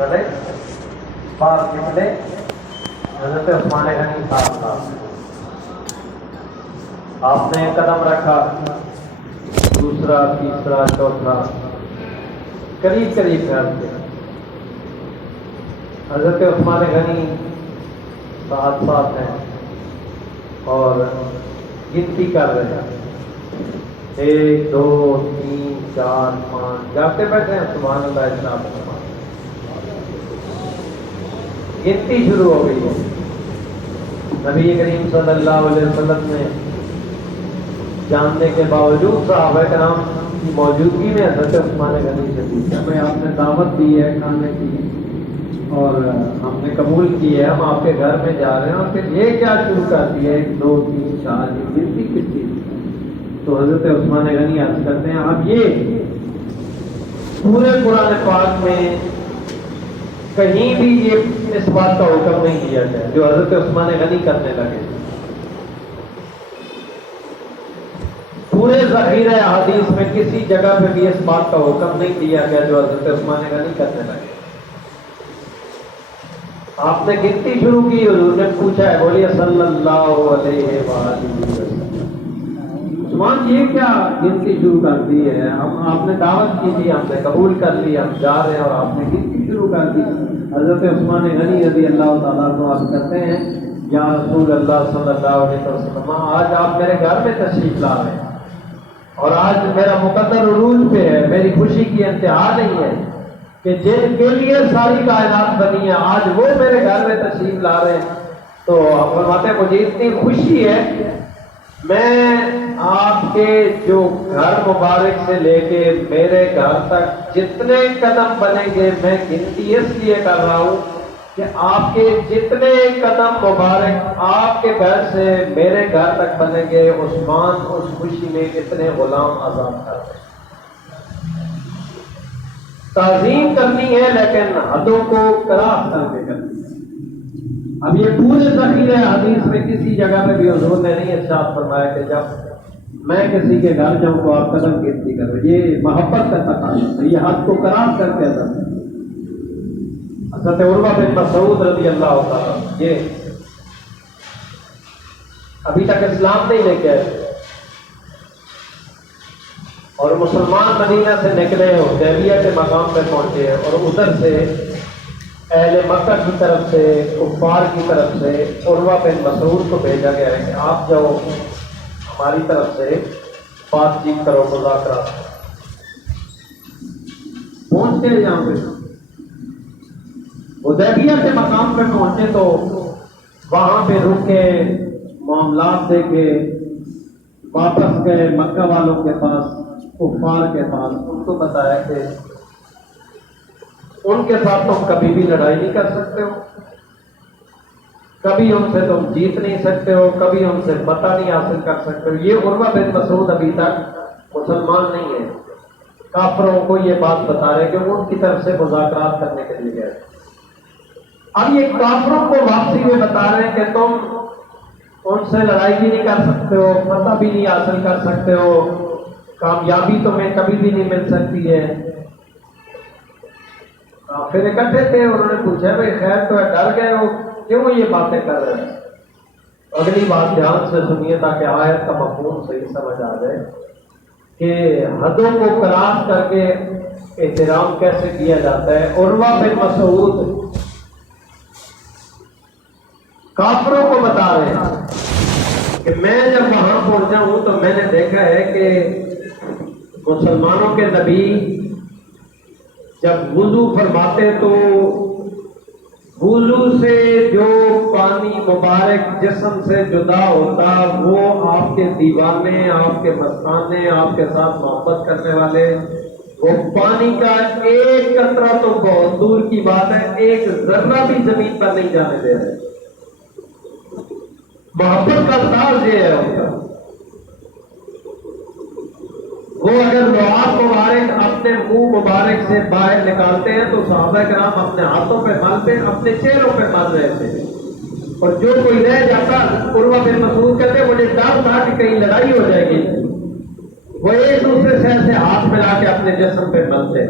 چلے باہر نکلے، حضرت عثمان غنی ساتھ تھا. آپ نے قدم رکھا، دوسرا، تیسرا، چوتھا، قریب قریب گھر تھے. حضرت عثمان غنی ساتھ ساتھ ہیں اور گنتی کر رہے ہیں. 1 2 3 4 5 جاتے بیٹھے ہیں. سبحان اللہ، اسلام گنتی شروع ہو گئی ہے. نبی کریم صلی اللہ علیہ وسلم نے جاننے کے باوجود صحابہ کرام کی موجودگی میں حضرت عثمان غنی سے پوچھا، بھائی آپ نے دعوت دی ہے کھانے کی اور ہم نے قبول کی ہے، ہم آپ کے گھر میں جا رہے ہیں، اور پھر یہ کیا شروع کر دیا 1 2 3 4 یہ گنتی کس چیز؟ تو حضرت عثمان غنی عرض کرتے ہیں، اب یہ پورے قرآن پاک میں کہیں بھی یہ اس بات کا حکم نہیں دیا گیا جو حضرت عثمان غنی کرنے لگے. پورے ذخیرہ حدیث میں کسی جگہ پہ بھی اس بات کا حکم نہیں دیا گیا جو حضرت عثمان غنی کرنے لگے. آپ نے گنتی شروع کی، حضور نے پوچھا ہے، بولیے صلی اللہ علیہ وآلہ وسلم. عثمان یہ کیا گنتی شروع کر دی ہے؟ آپ نے دعوت کی تھی، ہم نے قبول کر لی، ہم جا رہے ہیں اور آپ نے گنتی شروع کر دی. حضرت عثمان غنی رضی اللہ تعالیٰ عنہ آپ کہتے ہیں، یا رسول اللہ صلی اللہ علیہ وسلم، آج آپ میرے گھر میں تشریف لا رہے ہیں اور آج میرا مقدر عروج پہ ہے، میری خوشی کی انتہا نہیں ہے کہ جن کے لیے ساری کائنات بنی ہے آج وہ میرے گھر میں تشریف لا رہے ہیں. تو فرماتے ہیں مجھے اتنی خوشی ہے، میں آپ کے جو گھر مبارک سے لے کے میرے گھر تک جتنے قدم بنیں گے میں گنتی اس لیے کر رہا ہوں کہ آپ کے جتنے قدم مبارک آپ کے گھر سے میرے گھر تک بنیں گے، عثمان اس خوشی میں اتنے غلام آزاد کر دیں. تعظیم کرنی ہے لیکن حدوں کو کراس کر کے کرنی ہے. اب یہ پورے ذخیرہ حدیث میں کسی جگہ پہ بھی حضور نے نہیں ارشاد فرمایا کہ جب میں کسی کے گھر جاؤں تو آپ قدم گنتی کرو. یہ محبت کا تقاضا ہے، یہ حد کو کراس کر کے ادا ہے. حضرت عروہ بن مسعود رضی اللہ تعالیٰ یہ ابھی تک اسلام نہیں لے کے آئے اور مسلمان مدینہ سے نکلے حدیبیہ کے مقام پہ پہنچے اور ادھر سے اہل مکہ کی طرف سے، کفار کی طرف سے عروہ بن مسعود کو بھیجا گیا ہے کہ آپ جاؤ ہماری طرف سے بات چیت کرو، مذاکرات کرو. پہنچتے یہاں پہ حدیبیہ کے مقام پہ پہنچے تو وہاں پہ رکے، معاملات دیکھے، واپس گئے مکہ والوں کے پاس، کفار کے پاس. ان کو بتایا کہ ان کے ساتھ تم کبھی بھی لڑائی نہیں کر سکتے ہو، کبھی ان سے تم جیت نہیں سکتے ہو، کبھی ان سے فتح نہیں حاصل کر سکتے ہو. یہ عروہ بن مسعود ابھی تک مسلمان نہیں ہے، کافروں کو یہ بات بتا رہے کہ وہ ان کی طرف سے مذاکرات کرنے کے لیے گئے. اب یہ کافروں کو واپسی میں بتا رہے ہیں کہ تم ان سے لڑائی بھی نہیں کر سکتے ہو، فتح بھی نہیں حاصل کر سکتے ہو، کامیابی تمہیں کبھی بھی نہیں مل سکتی ہے. پھر اکٹھے تھے، انہوں نے پوچھا بھائی خیر تو ہے، ڈر گئے ہو، کیوں یہ باتیں کر رہے ہیں؟ اگلی بات دھیان سے سنیے تاکہ آیت کا مفہوم صحیح سمجھ آ جائے کہ حدوں کو کراس کر کے احترام کیسے کیا جاتا ہے. عروہ بن مسعود کافروں کو بتا رہے ہیں کہ میں جب وہاں پہنچا ہوں تو میں نے دیکھا ہے کہ مسلمانوں کے نبی جب وضو فرماتے تو وضو سے جو پانی مبارک جسم سے جدا ہوتا وہ آپ کے دیوانے، آپ کے مستانے، آپ کے ساتھ محبت کرنے والے وہ پانی کا ایک قطرہ تو بہت دور کی بات ہے، ایک ذرہ بھی زمین پر نہیں جانے دے رہے. محبت کا انداز یہ ہے ان کا. وہ اگر لعاب مبارک اپنے منہ مبارک سے باہر نکالتے ہیں تو صحابہ کرام اپنے ہاتھوں پہ ملتے، اپنے چہروں پہ مل رہے تھے. اور جو کوئی رہ جاتا، عروہ بن مسعود کہتے ہیں مجھے ڈر تھا کہ کہیں لڑائی ہو جائے گی. وہ ایک دوسرے سے ایسے ہاتھ ملا کے اپنے جسم پہ ملتے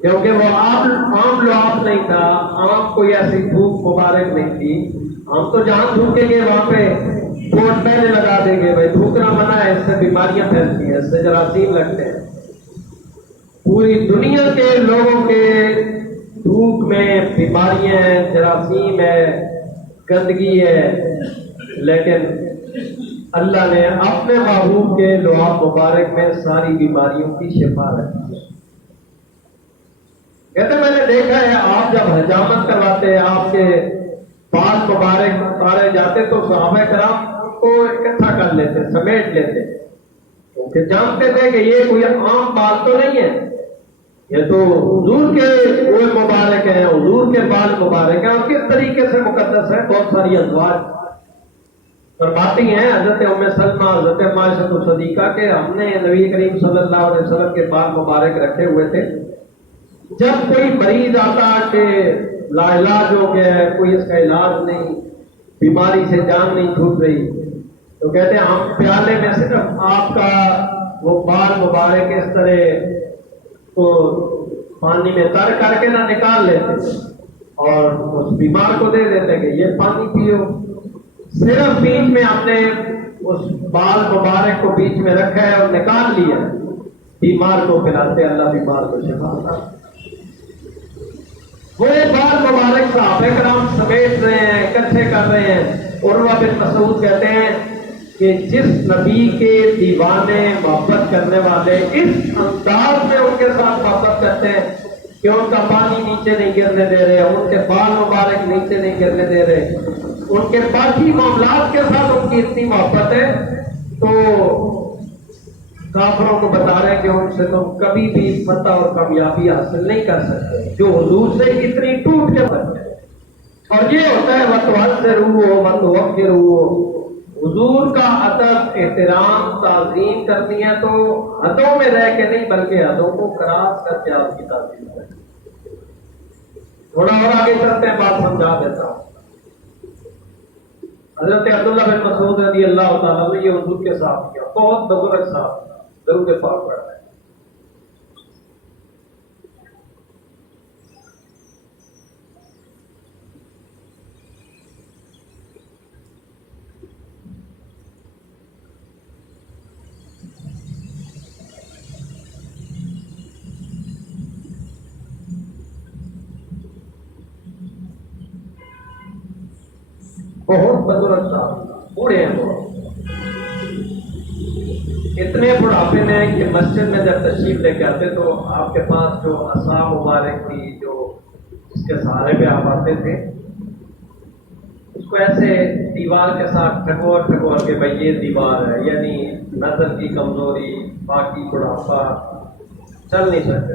کیونکہ وہ عام لعاب نہیں نہیں تھا، عام کوئی ایسی دھوپ مبارک نہیں تھی، ہم تو جہاں تھوکیں گے وہاں پہ کوٹ پہلے لگا دیں گے، بھائی تھوکنا منع ہے، اس سے بیماریاں پھیلتی ہیں، اس سے جراثیم لگتے ہیں۔ پوری دنیا کے لوگوں کے تھوک میں بیماریاں ہیں، جراثیم ہے، گندگی ہے، لیکن اللہ نے اپنے محبوب کے لعاب مبارک میں ساری بیماریوں کی شفا رکھی ہے۔ کہتے میں نے دیکھا ہے آپ جب حجامت کرواتے ہیں، آپ کے بال مبارک اتارے جاتے تو صحابہ کرام کو اکٹھا کر لیتے، سمیٹ لیتے، کیونکہ جانتے تھے کہ یہ کوئی عام بال تو نہیں ہے، یہ تو حضور کے ہوئے مبارک ہیں، حضور کے بال مبارک ہیں، اور کس طریقے سے مقدس ہے۔ بہت ساری ازواج فرماتی ہیں، حضرت ام سلمہ، حضرت عائشہ صدیقہ کے ہم نے نبی کریم صلی اللہ علیہ وسلم کے بال مبارک رکھے ہوئے تھے، جب کوئی مریض آتا کہ لا علاج ہو گیا ہے، کوئی اس کا علاج نہیں، بیماری سے جان نہیں چھوٹ رہی، تو کہتے ہیں ہم پیالے میں صرف آپ کا وہ بال مبارک اس طرح کو پانی میں تر کر کے نہ نکال لیتے اور اس بیمار کو دے دیتے کہ یہ پانی پیو۔ صرف بیچ میں ہم نے اس بال مبارک کو بیچ میں رکھا ہے اور نکال لیا، بیمار کو پلاتے، اللہ بیمار کو شفا تھا۔ وہ بال مبارک صحابہ کرام سمیٹ رہے ہیں، اکٹھے کر رہے ہیں۔ عروہ بن مسعود کہتے ہیں کہ جس نبی کے دیوانے محبت کرنے والے اس انداز میں ان کے ساتھ محبت کرتے ہیں کہ ان کا پانی نیچے نہیں گرنے دے رہے، ان کے بال مبارک نیچے نہیں گرنے دے رہے، ان کے باقی معاملات کے ساتھ ان کی اتنی محبت ہے، تو کافروں کو بتا رہے ہیں کہ ان سے تم کبھی بھی فتح اور کامیابی حاصل نہیں کر سکتے جو حضور سے اتنی ٹوٹ کے بچے۔ اور یہ ہوتا ہے حضور کا ادب، احترام، تعظیم کرنی ہے تو حدوں میں رہ کے نہیں بلکہ حدوں کو کراس کر کے آپ کی تعظیم کریں۔ تھوڑا اور آگے چلتے ہیں، بات سمجھا دیتا ہوں۔ حضرت عبداللہ بن مسعود رضی اللہ تعالیٰ عنہ، یہ حضور کے ساتھ کیا، بہت بزرگ صاحب، درود پاک پڑھا ہے۔ بہت بزرگ صاحب، بوڑھے ہیں وہ، اتنے بڑھاپے میں کہ مسجد میں جب تشریف لے کے آتے تو آپ کے پاس جو عصا مبارک تھی، جو جس کے سہارے پہ آپ آتے تھے، اس کو ایسے دیوار کے ساتھ ٹھکور کے بھائی یہ دیوار ہے، یعنی نظر کی کمزوری، باقی بڑھاپا، چل نہیں سکتے،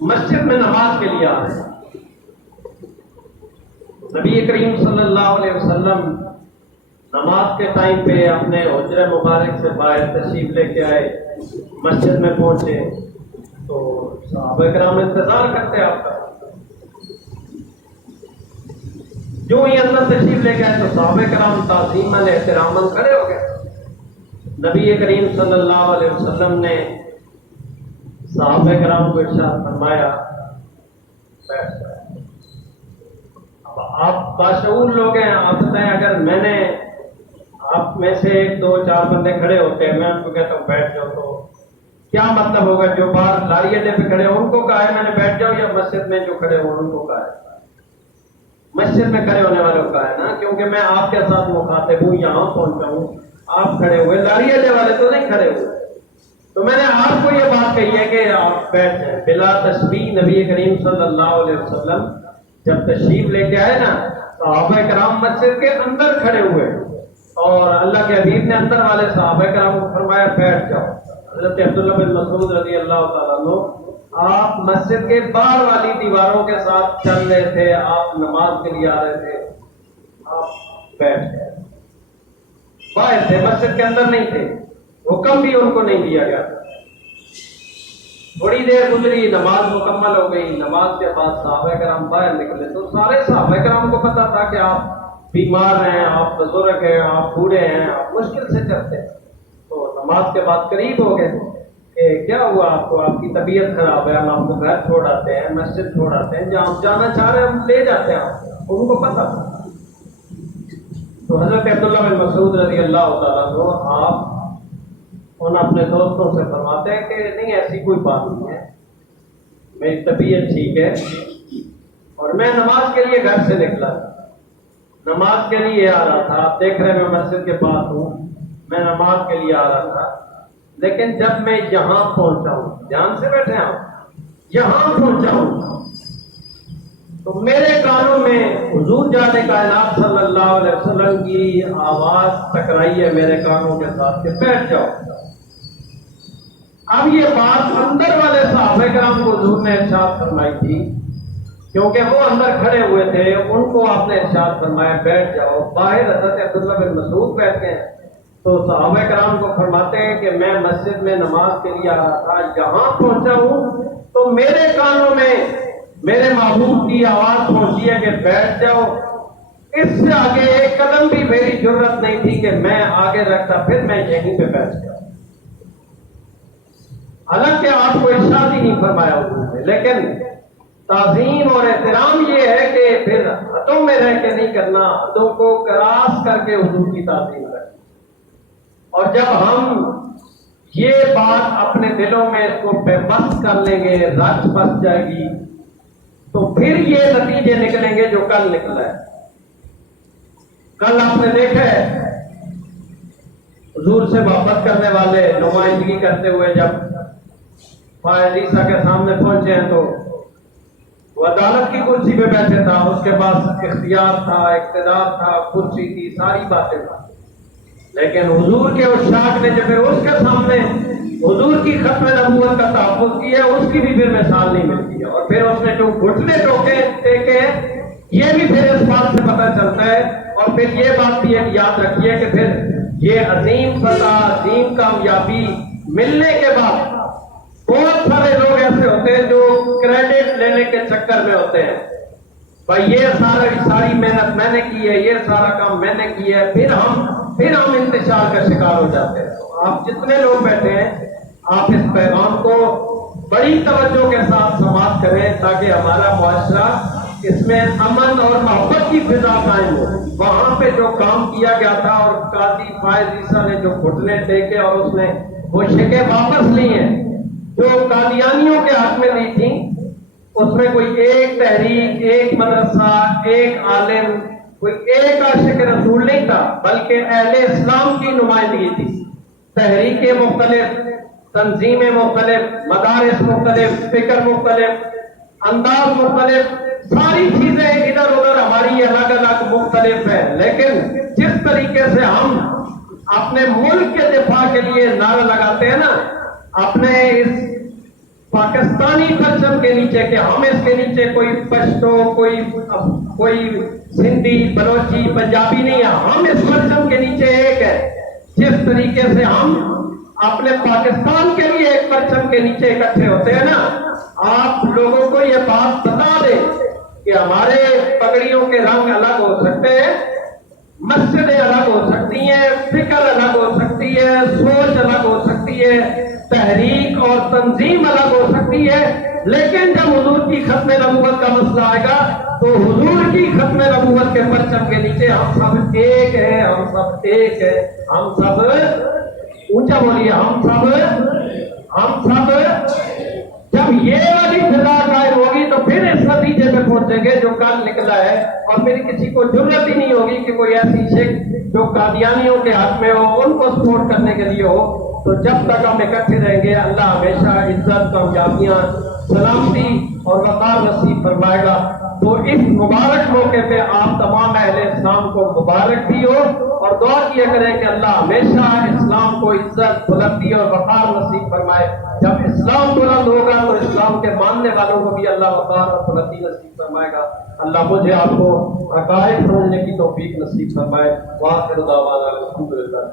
مسجد میں نماز کے لیے آ رہے ہیں۔ نبی کریم صلی اللہ علیہ وسلم نماز کے ٹائم پہ اپنے حجرہ مبارک سے باہر تشریف لے کے آئے، مسجد میں پہنچے تو صحابہ کرام انتظار کرتے آپ کا۔ جو ہی اندر تشریف لے کے آئے تو صحابہ کرام تعظیماً احتراماً کھڑے ہو گئے۔ نبی کریم صلی اللہ علیہ وسلم نے صحابہ کرام کو ارشاد فرمایا، بیٹھ جائیں۔ اب آپ باشعور لوگ ہیں، آپ بتائیں اگر میں نے آپ میں سے 2-4 بندے کھڑے ہوتے ہیں، میں ان کو کہتا ہوں بیٹھ جاؤ، تو کیا مطلب ہوگا؟ جو باہر لاری اڈے پہ کھڑے ہوں ان کو کہا ہے میں نے بیٹھ جاؤ، یا مسجد میں جو کھڑے ہوں ان کو کہا ہے؟ مسجد میں کھڑے ہونے والوں کا ہے نا، کیونکہ میں آپ کے ساتھ مخاطب ہوں، یہاں پہنچا ہوں، آپ کھڑے ہوئے، لاری اڈے والے تو نہیں کھڑے ہوئے، تو میں نے آپ کو یہ بات کہی ہے کہ آپ بیٹھ جائیں بلا تشبیہ۔ نبی کریم صلی اللہ علیہ وسلم جب تشریف لے کے آئے نا، صحابہ کرام مسجد کے اندر کھڑے ہوئے اور اللہ کے حبیب نے اندر والے صحابہ کرام کو فرمایا بیٹھ جاؤ۔ حضرت عبداللہ بن مسعود رضی اللہ تعالیٰ عنہ، آپ مسجد کے باہر والی دیواروں کے ساتھ چل رہے تھے، آپ نماز کے لیے آ رہے تھے، آپ بیٹھ گئے، باہر تھے، مسجد کے اندر نہیں تھے، حکم بھی ان کو نہیں دیا گیا۔ تھوڑی دیر گزری، نماز مکمل ہو گئی، نماز کے بعد صحابہ کرام باہر نکلے تو سارے صحابہ کرام کو پتا تھا کہ آپ بیمار ہیں، آپ بزرگ ہیں، آپ بوڑھے ہیں، آپ مشکل سے چلتے ہیں، تو نماز کے بعد قریب ہو گئے، کہ کیا ہوا آپ کو، آپ کی طبیعت خراب ہے، ہم آپ کو گھر چھوڑ آتے ہیں، مسجد چھوڑ آتے ہیں، جہاں آپ جانا چاہ رہے ہیں ہم لے جاتے ہیں آپ کو، ان کو پتہ تھا۔ تو حضرت عبداللہ بن مسعود رضی اللہ تعالیٰ کو آپ ان اپنے دوستوں سے فرماتے ہیں کہ نہیں ایسی کوئی بات نہیں ہے، میری طبیعت ٹھیک ہے اور میں نماز کے لیے گھر سے نکلا تھا، نماز کے لیے آ رہا تھا، آپ دیکھ رہے ہیں میں مسجد کے پاس ہوں، میں نماز کے لیے آ رہا تھا، لیکن جب میں یہاں پہنچا ہوں، دھیان سے بیٹھے آپ، یہاں پہنچا ہوں تو میرے کانوں میں حضور جان کائنات صلی اللہ علیہ وسلم کی آواز ٹکرائی ہے میرے کانوں کے ساتھ کہ بیٹھ جاؤ۔ اب یہ بات اندر والے صحابہ کرام کو حضور نے ارشاد فرمائی تھی، کیونکہ وہ اندر کھڑے ہوئے تھے، ان کو آپ نے ارشاد فرمایا بیٹھ جاؤ۔ باہر حضرت عبداللہ بن مسعود بیٹھتے ہیں تو صحابہ کرام کو فرماتے ہیں کہ میں مسجد میں نماز کے لیے آ رہا تھا، یہاں پہنچا ہوں تو میرے کانوں میں میرے محبوب کی آواز پہنچی ہے کہ بیٹھ جاؤ۔ اس سے آگے ایک قدم بھی میری ضرورت نہیں تھی کہ میں آگے رکھتا، پھر میں یہیں پہ بیٹھ گیا۔ حالانکہ آپ کو ارشاد ہی نہیں فرمایا حضور نے، لیکن تعظیم اور احترام یہ ہے کہ پھر حدوں میں رہ کے نہیں کرنا، حدوں کو کراس کر کے حضور کی تعظیم کرنا۔ اور جب ہم یہ بات اپنے دلوں میں اس کو پیوست کر لیں گے، رچ بس جائے گی، تو پھر یہ نتیجے نکلیں گے جو کل نکلا ہے۔ کل آپ نے دیکھا ہے حضور سے محبت کرنے والے نمائندگی کرتے ہوئے جب فائز عیسیٰ کے سامنے پہنچے ہیں تو وہ عدالت کی کرسی پہ بیٹھے تھا، اس کے پاس اختیار تھا، اقتدار تھا، کرسی تھی، ساری باتیں تھا، لیکن حضور کے اشاق نے جب اس کے سامنے حضور کی ختم نبوت کا تحفظ کیا، اس کی بھی پھر مثال نہیں ملتی ہے۔ اور پھر اس نے جو گھٹنے ٹیکے، یہ بھی پھر اس بات سے پتہ چلتا ہے۔ اور پھر یہ بات بھی ایک یاد رکھیے کہ پھر یہ عظیم فتح، عظیم کامیابی ملنے کے بعد بہت سارے لوگ ایسے ہوتے ہیں جو کریڈٹ لینے کے چکر میں ہوتے ہیں، بھائی یہ ساری محنت میں نے کی ہے، یہ سارا کام میں نے کیا ہے، پھر ہم انتشار کا شکار ہو جاتے ہیں۔ تو آپ جتنے لوگ بیٹھے ہیں آپ اس پیغام کو بڑی توجہ کے ساتھ سماعت کریں تاکہ ہمارا معاشرہ اس میں امن اور محبت کی فضا قائم ہو۔ وہاں پہ جو کام کیا گیا تھا اور قاضی فائز عیسیٰ نے جو گھٹنے ٹیکے اور اس نے وہ شکیں واپس لی ہیں جو قادیانیوں کے حق میں دی تھیں، اس میں کوئی ایک تحریک، ایک مدرسہ، ایک عالم، کوئی ایک عاشق رسول نہیں تھا، بلکہ اہل اسلام کی نمائندگی تھی۔ تحریکیں مختلف، تنظیمیں مختلف، مدارس مختلف، فکر مختلف، انداز مختلف، ساری چیزیں ادھر ادھر ہماری الگ الگ مختلف ہیں، لیکن جس طریقے سے ہم اپنے ملک کے دفاع کے لیے نعرہ لگاتے ہیں نا، اپنے اس پاکستانی پرچم کے نیچے، کہ ہم اس کے نیچے کوئی پشتو، کوئی سندھی، بلوچی، پنجابی نہیں ہے، ہم اس پرچم کے نیچے ایک ہے۔ جس طریقے سے ہم اپنے پاکستان کے لیے ایک پرچم کے نیچے اکٹھے ہوتے ہیں نا، آپ لوگوں کو یہ بات بتا دیں کہ ہمارے پگڑیوں کے رنگ الگ ہو سکتے ہیں، مسجدیں الگ ہو سکتی ہیں، فکر الگ ہو سکتی ہے، سوچ الگ ہو سکتی ہے، تحریک اور تنظیم الگ ہو سکتی ہے، لیکن جب حضور کی ختم نبوت کا مسئلہ آئے گا تو حضور کی ختم نبوت کے پرچم کے نیچے ہم سب ایک ہیں، ہم سب ایک ہیں، ہم سب، اونچا بولیے، ہم سب جب یہ والی فضا قائم ہوگی تو پھر اس نتیجے پہ پہنچیں گے جو کل نکلا ہے، اور پھر کسی کو ضرورت ہی نہیں ہوگی کہ کوئی ایسی شک جو قادیانیوں کے حق میں ہو ان کو سپورٹ کرنے کے لیے ہو۔ تو جب تک ہم اکٹھے رہیں گے اللہ ہمیشہ عزت، کامیابیاں، سلامتی اور وقار نصیب فرمائے گا۔ تو اس مبارک موقع پہ آپ تمام اہل اسلام کو مبارک بھی ہو، اور دعا کیا کریں کہ اللہ ہمیشہ اسلام کو عزت، بلندی اور وقار نصیب فرمائے۔ جب اسلام بلند ہوگا تو اسلام کے ماننے والوں کو بھی اللہ وقار اور بلندی نصیب فرمائے گا۔ اللہ مجھے آپ کو حقائق سمجھنے کی توفیق نصیب فرمائے۔ وآخر دعوانا الحمدللہ۔